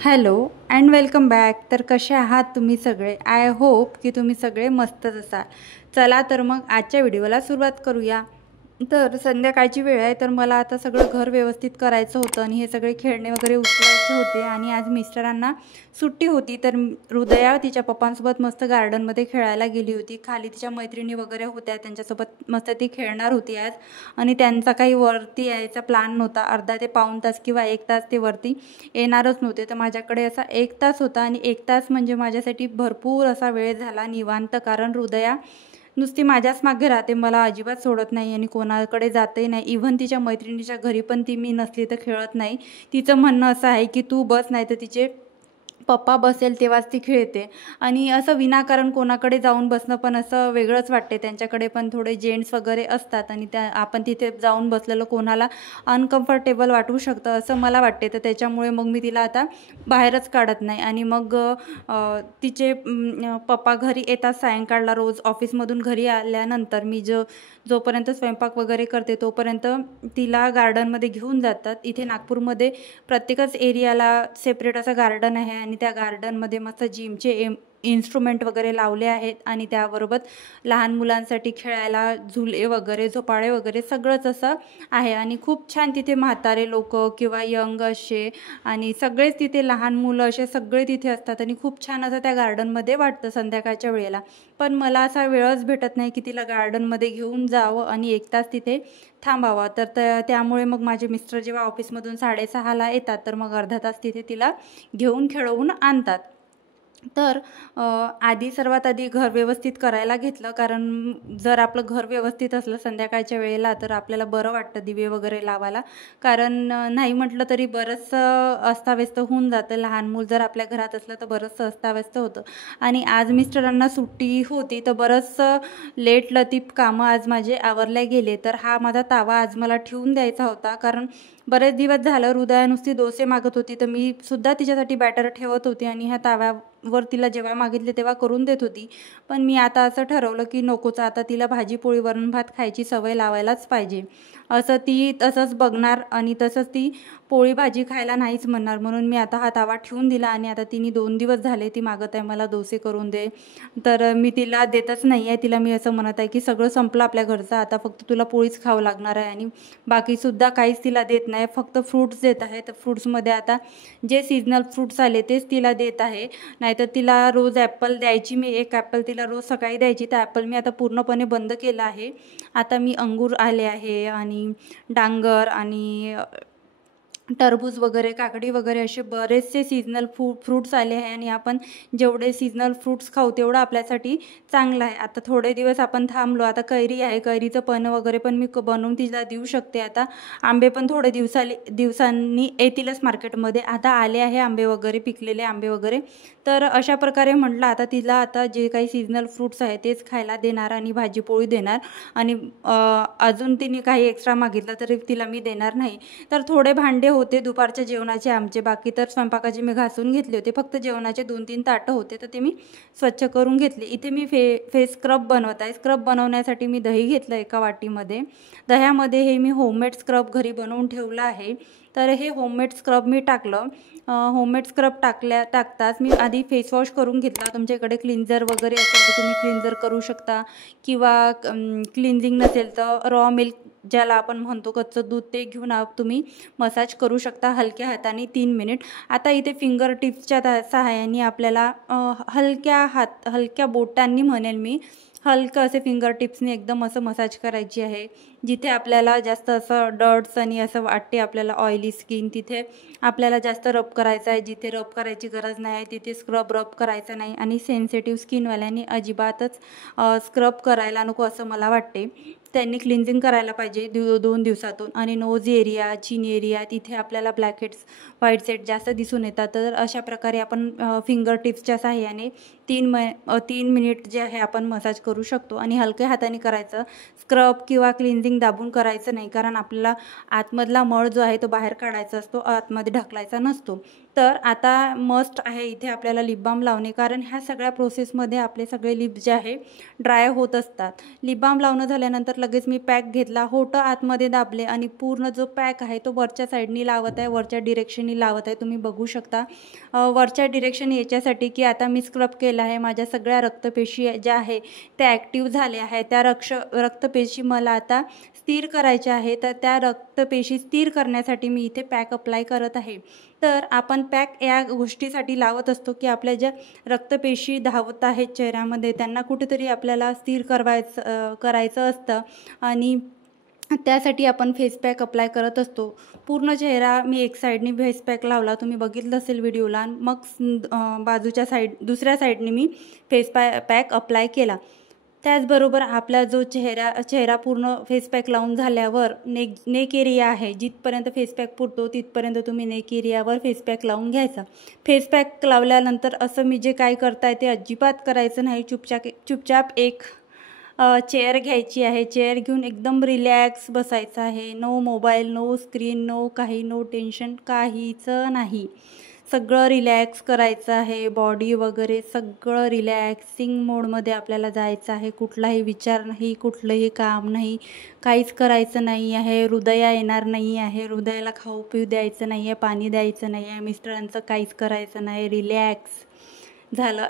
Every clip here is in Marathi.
Hello and welcome back. तर कसे आहात तुम्ही सगळे? आय होप की तुम्ही सगळे मस्तच असाल. चला तर मग आजच्या व्हिडिओला सुरुवात करूया. तर संध्याकाळची वेळ आहे, तर मला आता सगळं घर व्यवस्थित करायचं होतं आणि हे सगळे खेळणे वगैरे उचलायचे होते. आणि आज मिस्टरांना सुट्टी होती, तर हृदया तिच्या पप्पांसोबत मस्त गार्डनमध्ये खेळायला गेली होती. खाली तिच्या मैत्रिणी वगैरे होत्या, त्यांच्यासोबत मस्त ती खेळणार होती आज. आणि त्यांचा काही वरती यायचा प्लॅन नव्हता. अर्धा ते पाऊण तास किंवा 1 तास ते वरती येणारच नव्हते. तर माझ्याकडे असा 1 तास होता आणि 1 तास म्हणजे माझ्यासाठी भरपूर असा वेळ झाला निवांत. कारण हृदया नुसती माझ्याच मागे राहते, मला अजिबात सोडत नाही आणि कोणाकडे जातही नाही. इव्हन तिच्या मैत्रिणीच्या घरी पण ती मी नसली तर खेळत नाही. तिचं म्हणणं असं आहे की तू बस, नाही तर तिचे पप्पा बसेल तेव्हाच ती खेळते. आणि असं विनाकारण कोणाकडे जाऊन बसणं पण असं वेगळंच वाटते. त्यांच्याकडे पण थोडे जेंट्स वगैरे असतात आणि आपण तिथे जाऊन बसलेलं कोणाला अनकम्फर्टेबल वाटू शकतं असं मला वाटते. तर त्याच्यामुळे मग मी तिला आता बाहेरच काढत नाही. आणि मग तिचे पप्पा घरी येतात सायंकाळला. रोज ऑफिसमधून घरी आल्यानंतर मी जोपर्यंत स्वयंपाक वगैरे करते तोपर्यंत तिला गार्डनमध्ये घेऊन जातात. इथे नागपूरमध्ये प्रत्येकच एरियाला सेपरेट असं गार्डन आहे आणि त्या गार्डनमध्ये मस्त जिमचे इन्स्ट्रुमेंट वगैरे लावले आहेत. आणि त्याबरोबर लहान मुलांसाठी खेळायला झुले वगैरे, झोपाळे वगैरे सगळंच असं आहे. आणि खूप छान तिथे म्हातारे लोक किंवा यंग असे आणि सगळेच तिथे, लहान मुलं असे सगळे तिथे असतात. आणि खूप छान असं त्या गार्डनमध्ये वाटतं संध्याकाळच्या वेळेला. पण मला असा वेळच भेटत नाही की तिला गार्डनमध्ये घेऊन जावं आणि 1 तास तिथे थांबावं. तर त्यामुळे मग माझे मिस्टर जेव्हा ऑफिसमधून 6:30ला येतात, तर मग अर्धा तास तिथे तिला घेऊन खेळवून आणतात. तर सर्वात आधी घर व्यवस्थित करायला घेतलं. कारण जर आपलं घर व्यवस्थित असलं संध्याकाळच्या वेळेला तर आपल्याला बरं वाटतं दिवे वगैरे लावायला. कारण नाही म्हटलं तरी बरंचसं अस्ताव्यस्त होऊन जातं. लहान मूल जर आपल्या घरात असलं तर बरंचसं अस्ताव्यस्त होतं. आणि आज मिस्टरांना सुट्टी होती, तर बरंचसं लेट लतीफ कामं आज माझे आवरले गेले. तर हा माझा तावा आज मला ठेवून द्यायचा होता. कारण बरेच दिवस झालं हृदया नुसती डोसे मागत होती, तर मी सुद्धा तिच्यासाठी बॅटर ठेवत होती आणि ह्या ताव्यावर तिला जेव्हा मागितले तेव्हा करून देत होती. पण मी आता असं ठरवलं की नकोच, आता तिला भाजी पोळी वरण भात खायची सवय लावायलाच पाहिजे. असं ती तसंच बघणार आणि तसंच ती पोळी भाजी खायला नाहीच म्हणणार. म्हणून मी आता हा तावा ठेवून दिला. आणि आता तिने 2 दिवस झाले ती मागत आहे मला डोसे करून दे, तर मी तिला देतच नाही आहे. तिला मी असं म्हणत आहे की सगळं संपलं आपल्या घरचं, आता फक्त तुला पोळीच खावं लागणार आहे. आणि बाकीसुद्धा काहीच तिला देत नाही, फक्त फ्रूट्स देत आहे. तर फ्रूट्समध्ये आता जे सीजनल फ्रूट्स आले तेच तिला देत आहे. नाहीतर तिला रोज ॲपल द्यायची, मी 1 ॲपल तिला रोज सकाळी द्यायची. तर ॲपल मी आता पूर्णपणे बंद केलं आहे. आता मी अंगूर आले आहे आणि डांगर आणि टरबूज वगैरे, काकडी वगैरे असे बरेचसे सीजनल फ्रूट्स आले आहे. आणि आपण जेवढे सीजनल फ्रूट्स खाऊ तेवढं आपल्यासाठी चांगलं आहे. आता थोडे दिवस आपण थांबलो, आता कैरी आहे, कैरीचं पण वगैरे पण मी बनवून तिला देऊ शकते. आता आंबे पण थोडे दिवसांनी येतीलच मार्केटमध्ये. आता आले आहे आंबे वगैरे, पिकलेले आंबे वगैरे. तर अशा प्रकारे म्हटलं आता तिला आता जे काही सीजनल फ्रूट्स आहे तेच खायला देणार आणि भाजीपोळी देणार. आणि अजून तिने काही एक्स्ट्रा मागितलं तरी तिला मी देणार नाही. तर थोडे भांडे होते दुपारच्या जेवणाचे आमचे, बाकी तर स्वयंपाकाचे मी घासून घेतले होते. फक्त जेवणाचे 2-3 ताटं होते, तर ते मी स्वच्छ करून घेतले. इथे मी फेस स्क्रब बनवत आहे. स्क्रब बनवण्यासाठी मी दही घेतलं एका वाटीमध्ये. दह्यामध्ये हे मी होममेड स्क्रब घरी बनवून ठेवलं आहे. तर हे होममेड स्क्रब मी टाकलं. होममेड स्क्रब टाकताच मी आधी फेसवॉश करून घेतला. तुमच्याकडे क्लिन्झर वगैरे असेल तर तुम्ही क्लिन्झर करू शकता, किंवा क्लिन्झिंग नसेल तर रॉ मिल्क ज्याला आपण म्हणतो कच्चं दूध, ते घेऊन तुम्ही मसाज करू शकता हलक्या हाताने 3 मिनिट. आता इथे फिंगर टिप्सच्या सहाय्याने आपल्याला हलक्या बोटांनी म्हणेल मी, हलकं असे फिंगर टिप्सने एकदम असं मसाज करायची आहे. जिथे आपल्याला जास्त असं डर्ट्स आणि असं वाटते आपल्याला ऑइली स्किन, तिथे आपल्याला जास्त रब करायचं आहे. जिथे रब करायची गरज नाही आहे तिथे रब करायचा नाही. आणि सेन्सिटिव्ह स्किनवाल्यांनी अजिबातच स्क्रब करायला नको असं मला वाटते. त्यांनी क्लिन्झिंग करायला पाहिजे 2 दिवसातून. आणि नोज एरिया, चिन एरिया, तिथे आपल्याला ब्लॅकहेड्स, व्हाईट सेट जास्त दिसून येतात. तर अशा प्रकारे आपण फिंगर टिप्सच्या साहाय्याने 3 मिनिट जे आहे आपण मसाज करू शकतो. आणि हलक्या हाताने करायचं. स्क्रब किंवा क्लिन्झिंग क्लेन्झिंग दाबून करायचं नाही, कारण आपल्याला आतमधला मळ जो आहे तो बाहेर काढायचा असतो, आतमध्ये ढकलायचा नसतो. तर आता मस्ट आहे इथे आपल्याला लिप बाम लावणे, कारण ह्या सगळ्या प्रोसेसमध्ये आपले सगळे लिप जे आहे ड्राय होत असतात. लिप बाम लावणं झाल्यानंतर लगेच मी पॅक घेतला, होठं आतमध्ये दाबले आणि पूर्ण जो पॅक आहे तो वरच्या साईडनी लावत आहे, वरच्या डिरेक्शननी लावत आहे. तुम्ही बघू शकता वरच्या डिरेक्शन याच्यासाठी की आता मी स्क्रब केलं आहे, माझ्या सगळ्या रक्तपेशी ज्या आहे त्या ॲक्टिव्ह झाल्या आहेत. त्या रक्तपेशी मला आता स्थिर करायच्या आहे, तर त्या रक्तपेशी स्थिर करण्यासाठी मी इथे पॅक अप्लाय करत आहे. तर आपण पॅक या गोष्टीसाठी लावत असतो की आपल्या ज्या रक्तपेशी धावत आहेत चेहऱ्यामध्ये त्यांना कुठेतरी आपल्याला स्थिर करायचं असतं आणि त्यासाठी आपण फेस पॅक अप्लाय करत असतो. पूर्ण चेहरा मी एक साईडनी फेस पॅक लावला, तुम्ही बघितलं असेल व्हिडिओला. मग बाजूच्या दुसऱ्या साईडनी मी फेस पॅक अप्लाय केला. त्याचबरोबर आपला जो चेहरा पूर्ण फेस पॅक लावून झाल्यावर नेक एरिया आहे, जिथपर्यंत फेस पॅक पुरतो तिथपर्यंत तुम्ही नेक एरियावर फेस पॅक लावून घ्यायचा. फेस पॅक लावल्यानंतर असं मी जे काय करताय ते अजिबात करायचं नाही. चुपचाप एक चेअर घ्यायची आहे, चेअर घेऊन एकदम रिलॅक्स बसायचं आहे. No mobile, no screen, no tension, काहीच नाही. सगळं रिलॅक्स करायचं आहे, बॉडी वगैरे सगळं रिलॅक्सिंग मोडमध्ये आपल्याला जायचं आहे. कुठलाही विचार नाही, कुठलंही काम नाही, काहीच करायचं नाही आहे. हृदया येणार नाही आहे, हृदयाला खाऊ पिऊ द्यायचं नाही आहे, पाणी द्यायचं नाही आहे, मिस्टरांचं काहीच करायचं नाही.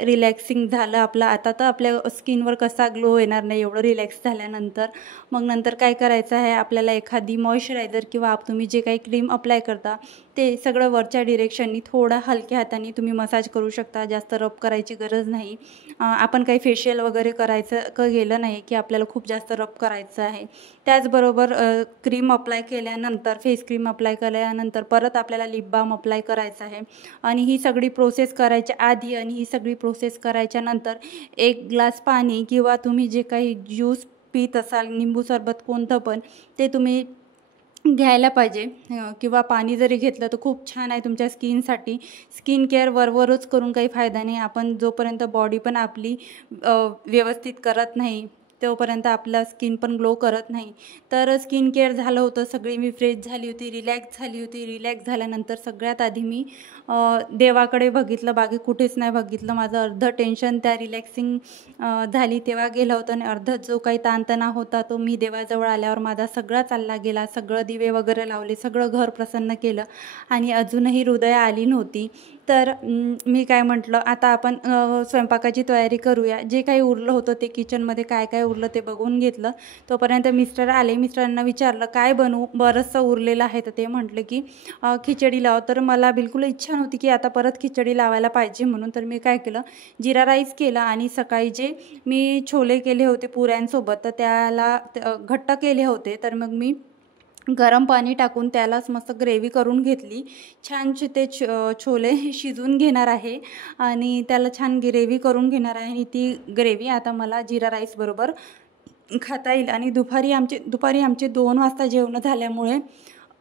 रिलॅक्सिंग झालं आपलं. आता तर आपल्या स्किनवर कसा ग्लो येणार नाही एवढं रिलॅक्स झाल्यानंतर. मग नंतर काय करायचं आहे, आपल्याला एखादी मॉइश्चरायझर किंवा तुम्ही जे काही क्रीम अप्लाय करता ते सगळं वरच्या डिरेक्शननी थोडा हलक्या हाताने तुम्ही मसाज करू शकता, जास्त रब करायची गरज नाही. आपण काही फेशियल वगैरे करायचं गेलं नाही की आपल्याला खूप जास्त रब करायचं आहे. त्याचबरोबर क्रीम अप्लाय केल्यानंतर, फेस क्रीम अप्लाय केल्यानंतर परत आपल्याला लिप बाम अप्लाय करायचं आहे. आणि ही सगळी प्रोसेस करायच्या आधी आणि ही सगळी प्रोसेस करायच्या नंतर 1 ग्लास पाणी किंवा तुम्ही जे काही ज्यूस पीत असाल, निंबू सरबत कोणतं पण, ते तुम्ही घ्यायला पाहिजे. किंवा पाणी जरी घेतलं तर खूप छान आहे तुमच्या स्किनसाठी. स्किन केअर वरवरच करून काही फायदा नाही. आपण जोपर्यंत बॉडी पण आपली व्यवस्थित करत नाही तोपर्यंत आपला स्किन पण ग्लो करत नाही. तर स्किन केअर झालं होतं, सगळी मी फ्रेश झाली होती, रिलॅक्स झाली होती. रिलॅक्स झाल्यानंतर सगळ्यात आधी मी देवाकडे बघितलं, बाकी कुठेच नाही बघितलं. माझं अर्धं टेन्शन त्या रिलॅक्सिंग झाली तेव्हा गेलं होतं आणि अर्धा जो काही ताणतणाव होता तो मी देवाजवळ आल्यावर माझा सगळा चालला गेला. सगळं दिवे वगैरे लावले, सगळं घर प्रसन्न केलं आणि अजूनही हृदया आली नव्हती. तर मी काय म्हटलं, आता आपण स्वयंपाकाची तयारी करूया. जे काही उरलं होतं ते किचनमध्ये काय काय उरलं ते बघून घेतलं. तोपर्यंत मिस्टर आले. मिस्टरांना विचारलं काय बनवू, बरंचसं उरलेलं आहे. तर ते म्हटलं की खिचडी लाव. तर मला बिलकुल इच्छा नव्हती की आता परत खिचडी लावायला पाहिजे म्हणून. तर मी काय केलं, जिरा राईस केला आणि सकाळी जे मी छोले केले होते पुऱ्यांसोबत तर त्याला घट्ट केले होते. तर मग मी गरम पाणी टाकून त्यालाच मस्त ग्रेव्ही करून घेतली. छानशी ते छोले शिजवून घेणार आहे आणि त्याला छान ग्रेव्ही करून घेणार आहे आणि ती ग्रेव्ही आता मला जिरा राईस बरोबर खाता येईल. आणि दुपारी आमचे 2 वाजता जेवण झाल्यामुळे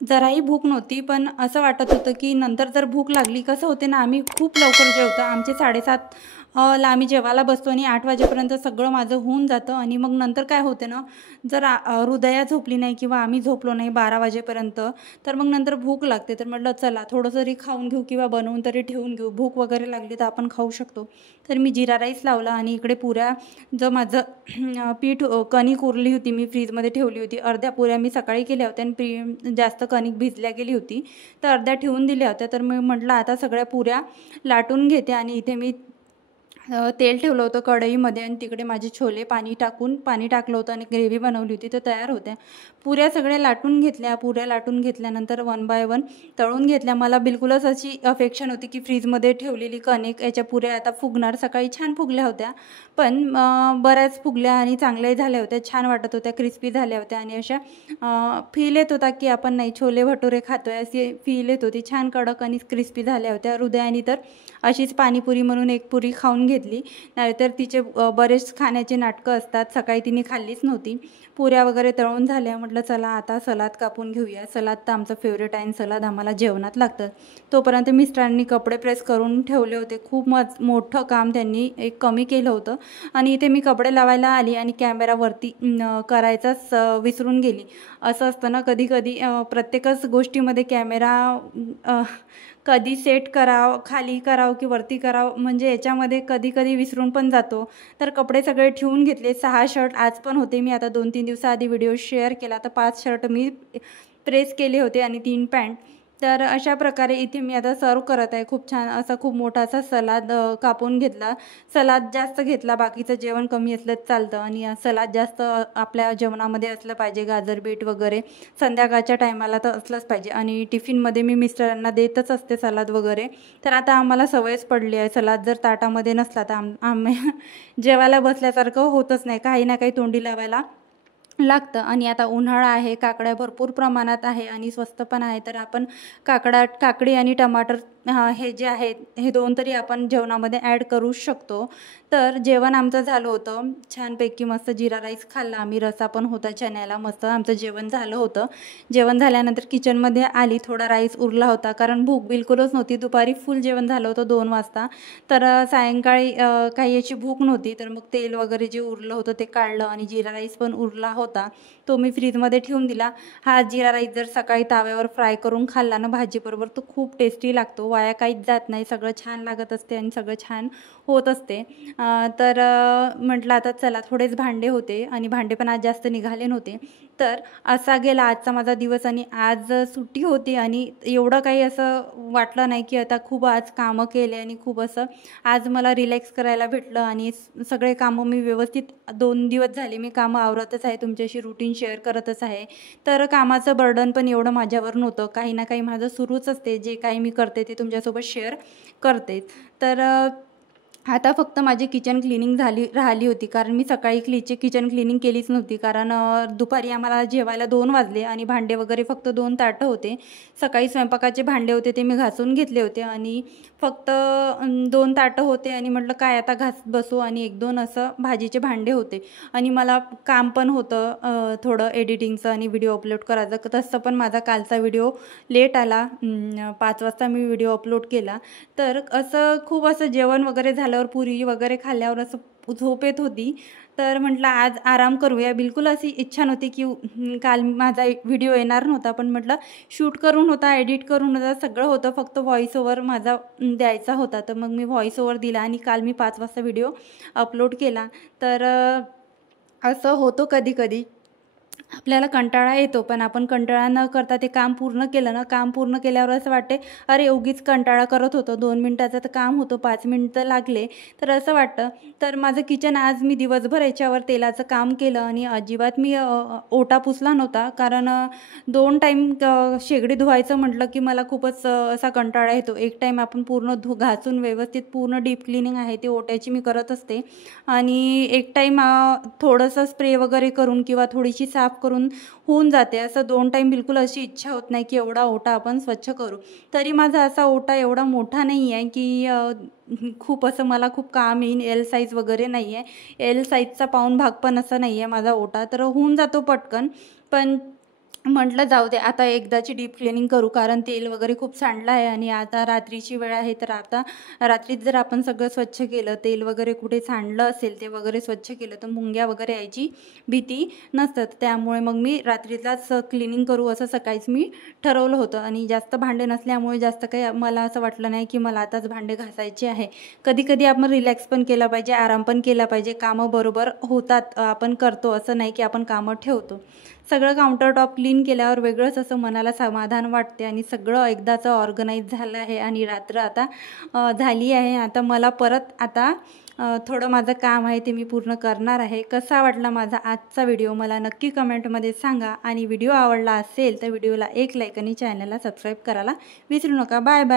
जराही भूक नव्हती, पण असं वाटत होतं की नंतर जर भूक लागली, कसं होते ना, आम्ही खूप लवकर जेवतो. आमचे 7:30 ला आम्ही जेवायला बसतो आणि 8 वाजेपर्यंत सगळं माझं होऊन जातं. आणि मग नंतर काय होते ना, जर हृदया झोपली नाही किंवा आम्ही झोपलो नाही 12 वाजेपर्यंत तर मग नंतर भूक लागते. तर म्हटलं चला थोडंसं तरी खाऊन घेऊ किंवा बनवून तरी ठेवून घेऊ, भूक वगैरे लागली तर आपण खाऊ शकतो. तर मी जिरा राईस लावला आणि इकडे पुऱ्या, जो माझं पीठ कणिक उरली होती मी फ्रीजमध्ये ठेवली होती. अर्ध्या पुऱ्या मी सकाळी केल्या होत्या आणि जास्त कणिक भिजल्या गेली होती तर अर्ध्या ठेवून दिल्या होत्या. तर मी म्हटलं आता सगळ्या पुऱ्या लाटून घेते आणि इथे मी तेल ठेवलं होतं कढईमध्ये आणि तिकडे माझे छोले पाणी टाकलं होतं आणि ग्रेव्ही बनवली होती तर तयार होत्या. पुऱ्या सगळ्या लाटून घेतल्या. पुऱ्या लाटून घेतल्यानंतर 1 बाय 1 तळून घेतल्या. मला बिलकुलच अशी अपेक्षा नव्हती की फ्रीजमध्ये ठेवलेली कणिक याच्या पुऱ्या आता फुगणार. सकाळी छान फुगल्या होत्या, पण बऱ्याच फुगल्या आणि चांगल्याही झाल्या होत्या, छान वाटत होत्या, क्रिस्पी झाल्या होत्या आणि अशा फील येत होता की आपण नाही छोले भटुरे खातोय अशी फील येत होती. छान कडक आणि क्रिस्पी झाल्या होत्या. हृदयाने तर अशीच पाणीपुरी म्हणून एक पुरी खाऊन घेतली, नाहीतर तिचे बरेच खाण्याचे नाटकं असतात. सकाळी तिने खाल्लीच नव्हती. पुऱ्या वगैरे तळून झाल्या. म्हटलं चला आता सलाद कापून घेऊया. सलाद तर आमचं फेवरेट आहे आणि सलाद आम्हाला जेवणात लागतं. तोपर्यंत मिस्टरांनी कपडे प्रेस करून ठेवले होते. खूप मोठं काम त्यांनी एक कमी केलं होतं आणि इथे मी कपडे लावायला आली आणि कॅमेरावरती करायचाच विसरून गेली. असं असतं ना कधी कधी, प्रत्येकच गोष्टीमध्ये कॅमेरा कधी सेट करावं, खाली करावं की वरती करावं, म्हणजे याच्यामध्ये कधी कधी विसरून पण जातो. तर कपडे सगळे ठेवून घेतले. 6 शर्ट आज पण होते. मी आता 2-3 दिवसाआधी व्हिडिओ शेअर केला, तर 5 शर्ट मी प्रेस केले होते आणि 3 पॅन्ट. तर अशा प्रकारे इथे मी आता सर्व करत आहे. खूप छान असा खूप मोठा असा सलाद कापून घेतला. सलाद जास्त घेतला, बाकीचं जेवण कमी असलं चालतं आणि सलाद जास्त आपल्या जेवणामध्ये असलं पाहिजे. गाजर बीट वगैरे संध्याकाळच्या टायमाला तर असलंच पाहिजे आणि टिफिनमध्ये मी मिस्टरांना देतच असते सलाद वगैरे. तर आता आम्हाला सवयच पडली आहे. सलाद जर ताटामध्ये नसला तर आम्ही जेवायला बसल्यासारखं होतच नाही, काही ना काही तोंडी लावायला लागतं. आणि आता उन्हाळा आहे, काकड्या भरपूर प्रमाणात आहे आणि स्वस्त पण आहे. तर आपण काकडी आणि टमाटर हे जे आहेत हे 2 तरी आपण जेवणामध्ये ॲड करू शकतो. तर जेवण आमचं झालं होतं छानपैकी. मस्त जिरा राईस खाल्ला आम्ही, रसा पण होता चण्याला. मस्त आमचं जेवण झालं होतं. जेवण झाल्यानंतर किचनमध्ये आली. थोडा राईस उरला होता कारण भूक बिलकुलच नव्हती. दुपारी फुल जेवण झालं होतं 2 वाजता. तर सायंकाळी काही याची भूक नव्हती. तर मग तेल वगैरे जे उरलं होतं ते काढलं आणि जिरा राईस पण उरला होता, तो मी फ्रीजमध्ये ठेवून दिला. हा जिरा राईस जर सकाळी ताव्यावर फ्राय करून खाल्ला ना भाजीबरोबर तो खूप टेस्टी लागतो. वाया काहीच जात नाही, सगळं छान लागत असते आणि सगळं छान होत असते. तर म्हटलं आता चला, थोडेच भांडे होते आणि भांडे पण आज जास्त निघाले नव्हते. तर असा गेला आजचा माझा दिवस आणि आज सुट्टी होती आणि एवढं काही असं वाटलं नाही की आता खूप आज कामं केले आणि खूप असं आज मला रिलॅक्स करायला भेटलं. आणि सगळे कामं मी व्यवस्थित 2 दिवस झाले मी कामं आवरतच आहे, तुमच्याशी रुटीन शेअर करतच आहे. तर कामाचं बर्डन पण एवढं माझ्यावर नव्हतं. काही ना काही माझं सुरूच असते, जे काही मी करते ते तुमच्यासोबत शेअर करते. तर आता फक्त माझी किचन क्लिनिंग राहिली होती, कारण मी सकाळी किचन क्लिनिंग केलीच नव्हती. कारण दुपारी आम्हाला जेवायला 2 वाजले आणि भांडे वगैरे फक्त 2 ताटं होते. सकाळी स्वयंपाकाचे भांडे होते ते मी घासून घेतले होते आणि फक्त 2 ताटं होते आणि म्हटलं काय आता घासत बसू. आणि 1-2 असं भाजीचे भांडे होते आणि मला काम पण होतं थोडं एडिटिंगचं आणि व्हिडिओ अपलोड करायचं. तसं पण माझा कालचा व्हिडिओ लेट आला, 5 वाजता मी व्हिडिओ अपलोड केला. तर असं खूप असं जेवण वगैरे झाल्यावर पुरी वगैरे खाल्ल्यावर असं झोप येत होती. तर म्हटलं आज आराम करूया. बिलकुल अशी इच्छा नव्हती की काल माझा व्हिडिओ येणार नव्हता, पण म्हटलं शूट करून होता, एडिट करून होता, सगळं होतं, फक्त व्हॉइस ओव्हर माझा द्यायचा होता. तर मग मी व्हॉइस ओव्हर दिला आणि काल मी 5 वाजता व्हिडिओ अपलोड केला. तर असं होतं कधी कधी आपल्याला कंटाळा येतो, पण आपण कंटाळा न करता ते काम पूर्ण केलं ना, काम पूर्ण केल्यावर असं वाटते अरे उगीच कंटाळा करत होतो, 2 मिनिटाचं तर काम होतं, 5 मिनिटं लागले, तर असं वाटतं. तर माझं किचन आज मी दिवसभर याच्यावर तेलाचं काम केलं आणि अजिबात मी ओटा पुसला नव्हता. कारण 2 टाईम शेगडी धुवायचं म्हटलं की मला खूपच असा कंटाळा येतो. एक टाईम आपण पूर्ण घासून व्यवस्थित पूर्ण डीप क्लिनिंग आहे ती ओट्याची मी करत असते आणि एक टाईम थोडंसं स्प्रे वगैरे करून किंवा थोडीशी साफ करून होऊन जाते. असं 2 टाईम बिलकुल अशी इच्छा होत नाही की एवढा ओटा आपण स्वच्छ करू. तरी माझा असा ओटा एवढा मोठा नाही आहे की खूप असं मला खूप काम येईन. एल साईज वगैरे नाही आहे, एल साईजचा पाऊण भाग पण असा नाही आहे माझा ओटा, तर होऊन जातो पटकन. पण म्हटलं जाऊ दे आता एकदाची डीप क्लिनिंग करू, कारण तेल वगैरे खूप सांडलं आहे आणि आता रात्रीची वेळ आहे. तर आता रात्रीत जर आपण सगळं स्वच्छ केलं, तेल वगैरे कुठे सांडलं असेल ते वगैरे स्वच्छ केलं, तर मुंग्या वगैरे यायची भीती नसतात. त्यामुळे मग मी रात्रीलाच क्लिनिंग करू असं सकाळीच मी ठरवलं होतं. आणि जास्त भांडे नसल्यामुळे जास्त काही मला असं वाटलं नाही की मला आताच भांडे घासायचे आहे. कधी कधी आपण रिलॅक्स पण केला पाहिजे, आराम पण केला पाहिजे. कामं बरोबर होतात, आपण करतो, असं नाही की आपण कामं ठेवतो. सगळं काउंटर टॉप क्लीन केल्यावर वेगळंच असं मनाला समाधान वाटते आणि सगळं एकदाचं ऑर्गनाईज झालं आहे आणि रात्र आता झाली आहे. आता मला परत आता थोडं माझं काम आहे ते मी पूर्ण करणार आहे. कसा वाटला माझा आजचा व्हिडिओ मला नक्की कमेंटमध्ये सांगा आणि व्हिडिओ आवडला असेल तर व्हिडिओला एक लाईक आणि चॅनलला सबस्क्राईब करायला विसरू नका. Bye bye.